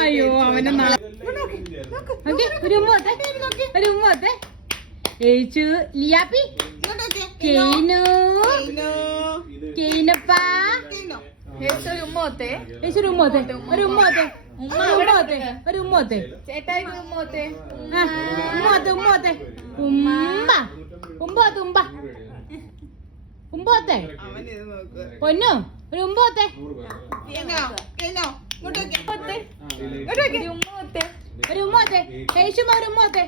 അയ്യോ അവന്റെ ഒരു ഉമ്മത്തെ ഏച്ചു ലിയാപ്പി കെയ്നു കെയ്നപ്പ ഒരു ഉമ്മത്തെ ചേട്ടായി ഉമ്മോത്തെ ഉമ്പോത്തെ പൊന്നു ഒരു ഉമ്പോത്തെ ഒരു ഉമ്മോത്തെ യേശുമ ഒരു ഉമ്മോത്തെ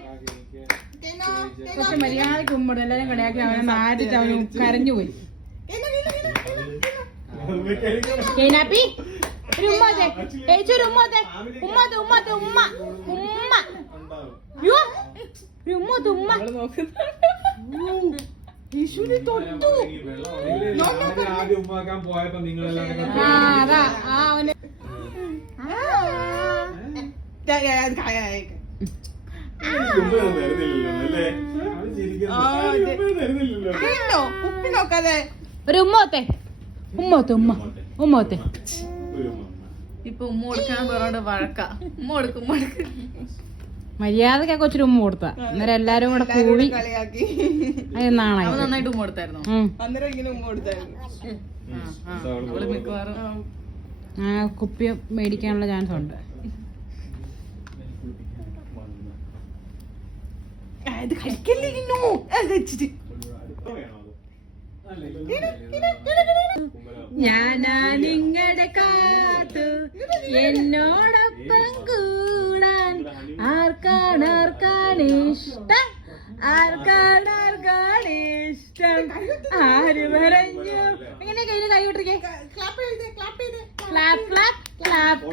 കുറച്ച് മര്യാദക്ക് ഉമ്മോട് എല്ലാരും കളിയാക്കി അവനെ മാറ്റിട്ട് അവന് കരഞ്ഞുപോയി കേനാപ്പി ഒരു ഉമ്മോത്തെ യേശു ഒരു ഉമ്മോത്തെ ഉമ്മ യോ ഒരു ഉമ്മോത്തെ ഉമ്മ യേശുവിനെ തൊട്ടു അതാ അവന് ഒരു ഉമ്മോത്തെ ഇപ്പൊ ഉമ്മ കൊടുക്കാൻ പറഞ്ഞോണ്ട് വഴക്ക ഉമ്മ കൊടുക്കും മര്യാദക്കൊക്കെ കൊച്ചൊരു ഉമ്മ കൊടുത്ത അന്നേരം എല്ലാരും കൂടെ കൂടി നാണായി നന്നായിട്ട് ഉമ്മ കൊടുത്തായിരുന്നു മിക്കവാറും കുപ്പി മേടിക്കാനുള്ള ചാൻസ് ഉണ്ട്. ഞാനാ നിങ്ങളുടെ കാത്തു എന്നോടൊപ്പം കൂടാൻ ആർക്കാണ് ഇഷ്ടം ആര് പറഞ്ഞു എങ്ങനെ കയ്യില് കൈ വിട്ടിരിക്കേ clap clap clap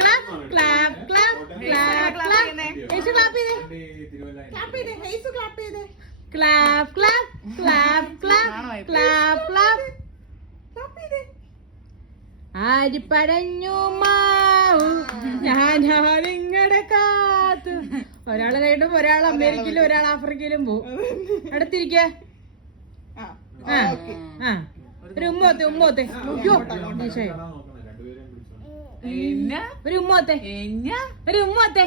clap clap clap Yesu clap ചെയ്തേ clap clap clap clap clap clap ആര് പറഞ്ഞു മാവു ഞാനാ നിങ്ങളുടെ കാത്തു. ഒരാള് കഴിഞ്ഞിട്ടും ഒരാൾ അമേരിക്കയിലും ഒരാൾ ആഫ്രിക്കയിലും പോവും. അടുത്തിരിക്ക ഒരു ഉമ്മോത്തെ ഒരു ഉമ്മോത്തെ ഒരു ഉമ്മോത്തെ